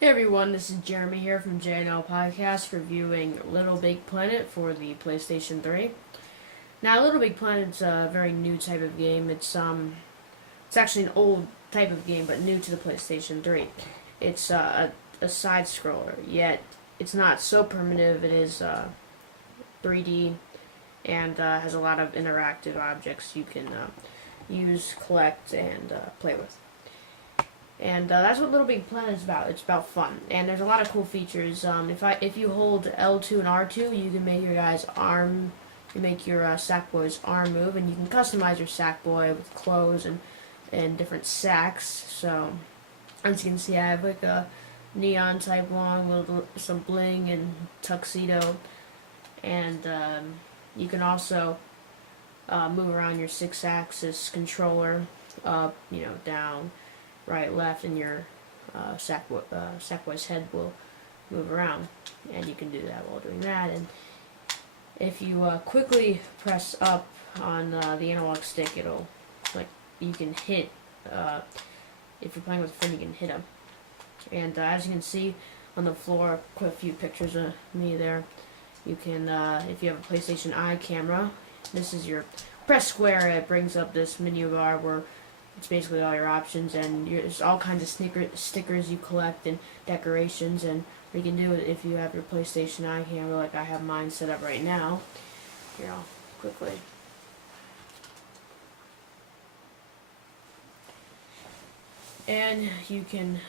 Hey everyone, this is Jeremy here from JNL Podcast reviewing Little Big Planet for the PlayStation 3. Now, Little Big Planet's a very new type of game. It's actually an old type of game, but new to the PlayStation 3. It's a side scroller, yet it's not so primitive. It is 3D and has a lot of interactive objects you can use, collect, and play with. And that's what Little Big Planet is about. It's about fun, and there's a lot of cool features. If you hold L2 and R2, you can make your guy's arm, you make your Sackboy's arm move, and you can customize your Sackboy with clothes and different sacks. So as you can see, I have like a neon type one, some bling and tuxedo, and you can also move around your 6-axis controller, up, down, right, left, and your Sackboy's head will move around, and you can do that while doing that. And if you quickly press up on the analog stick, it'll you can hit. If you're playing with a friend, you can hit them. And as you can see on the floor, quite a few pictures of me there. You can, if you have a PlayStation Eye camera, this is your press square. It brings up this menu bar where it's basically all your options, and there's all kinds of stickers you collect and decorations, and you can do it if you have your PlayStation Eye camera, like I have mine set up right now. Here, I'll quickly. And you can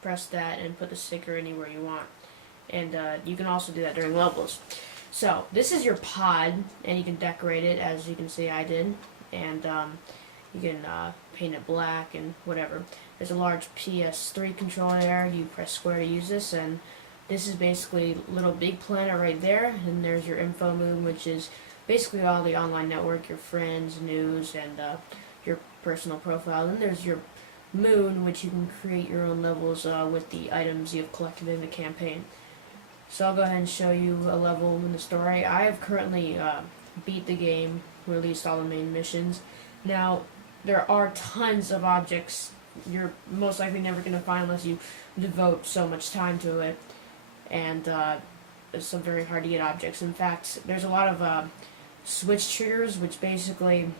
press that and put the sticker anywhere you want. And you can also do that during levels. So, this is your pod, and you can decorate it, as you can see I did. And you can paint it black and whatever. There's a large PS3 controller there. You press square to use this, and this is basically Little Big Planet right there. And there's your info moon, which is basically all the online network, your friends, news, and your personal profile. Then there's your moon, which you can create your own levels with the items you have collected in the campaign. So I'll go ahead and show you a level in the story. I have currently beat the game, released all the main missions. Now, there are tons of objects you're most likely never going to find unless you devote so much time to it. And it's some very hard to get objects. In fact, there's a lot of switch triggers, which basically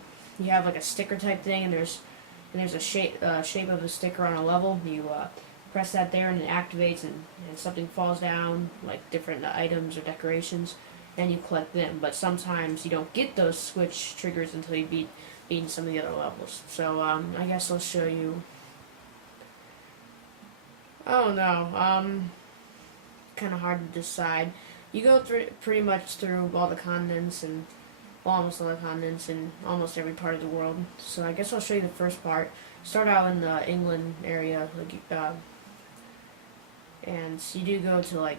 you have like a sticker type thing, and there's a shape of the sticker on a level. You press that there, and it activates, and something falls down, like different items or decorations, and you collect them. But sometimes you don't get those switch triggers until you beat some of the other levels. So I guess I'll show you. Oh no, kind of hard to decide. You go through pretty much through all the continents and almost all the continents and almost every part of the world. So I guess I'll show you the first part. Start out in the England area, and you do go to like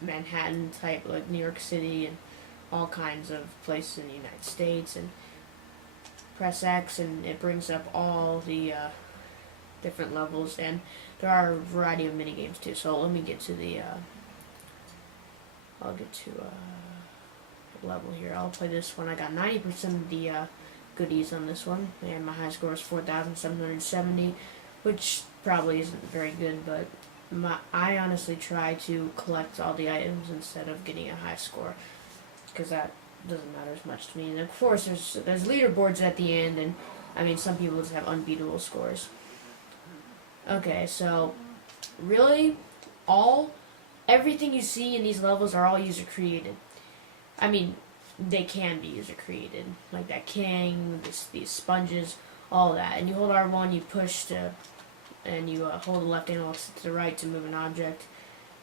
Manhattan type, like New York City, and all kinds of places in the United States, and press X and it brings up all the different levels, and there are a variety of mini games too. So let me get to the I'll get to level here. I'll play this one. I got 90% of the goodies on this one, and my high score is 4,770, which probably isn't very good, but I honestly try to collect all the items instead of getting a high score, because that doesn't matter as much to me. And of course, there's leaderboards at the end, and I mean, some people just have unbeatable scores. Okay, so really, everything you see in these levels are all user created. I mean, they can be user created, like that king, these sponges, all that. And you hold R1, you push to, and you hold the left analog stick to the right to move an object,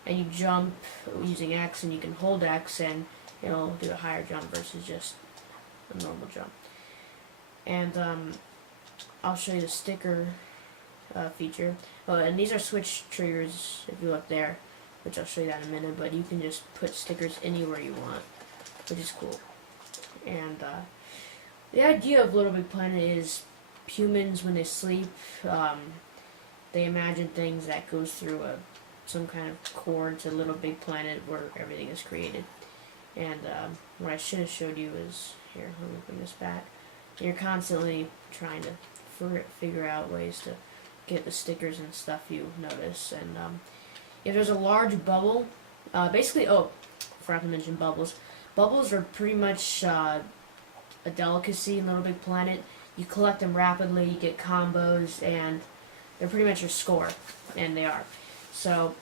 and you jump using X, and you can hold X, and it'll do a higher jump versus just a normal jump. And I'll show you the sticker feature. Oh, and these are switch triggers, if you look there, which I'll show you that in a minute, but you can just put stickers anywhere you want, which is cool. And the idea of Little Big Planet is humans, when they sleep, they imagine things that goes through some kind of cord to Little Big Planet where everything is created. And what I should have showed you is, here, let me bring this back. You're constantly trying to figure out ways to get the stickers and stuff you notice. And if there's a large bubble, basically, oh, forgot to mention bubbles. Bubbles are pretty much a delicacy in Little Big Planet. You collect them rapidly, you get combos, and they're pretty much your score, and they are. So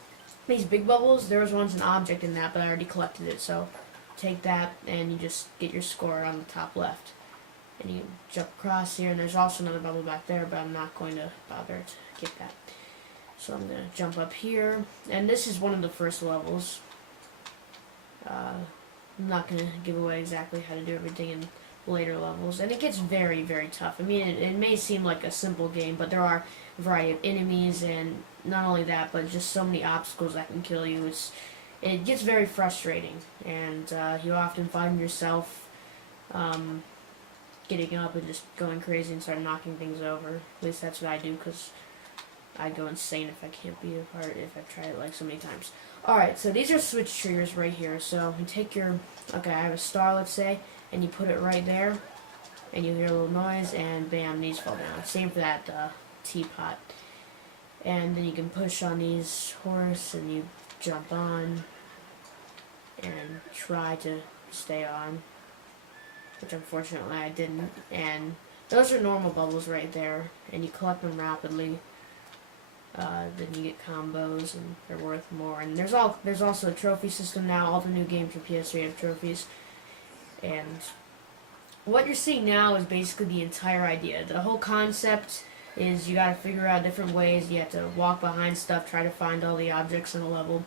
these big bubbles, there was once an object in that, but I already collected it, so take that and you just get your score on the top left. And you jump across here, and there's also another bubble back there, but I'm not going to bother to get that. So I'm going to jump up here, and this is one of the first levels. I'm not going to give away exactly how to do everything in later levels, and it gets very, very tough. I mean, it may seem like a simple game, but there are a variety of enemies, and not only that, but just so many obstacles that can kill you. It gets very frustrating, and you often find yourself getting up and just going crazy and start knocking things over. At least that's what I do, because I go insane if I can't beat a part, if I've tried it like so many times. Alright, so these are switch triggers right here. So you take your, okay, I have a star, let's say, and you put it right there, and you hear a little noise, and bam, these fall down. Same for that teapot. And then you can push on these horse, and you jump on, and try to stay on, which unfortunately I didn't. And those are normal bubbles right there, and you collect them rapidly. Then you get combos, and they're worth more. And there's also a trophy system now. All the new games for PS3 have trophies. And what you're seeing now is basically the entire idea. The whole concept is you got to figure out different ways. You have to walk behind stuff, try to find all the objects in a level,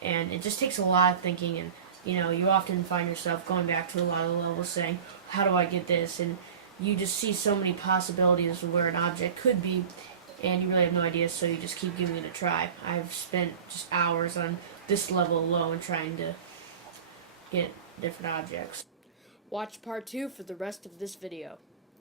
and it just takes a lot of thinking. And you often find yourself going back to a lot of the levels saying, "How do I get this?" And you just see so many possibilities of where an object could be, and you really have no idea. So you just keep giving it a try. I've spent just hours on this level alone trying to get different objects. Watch part 2 for the rest of this video.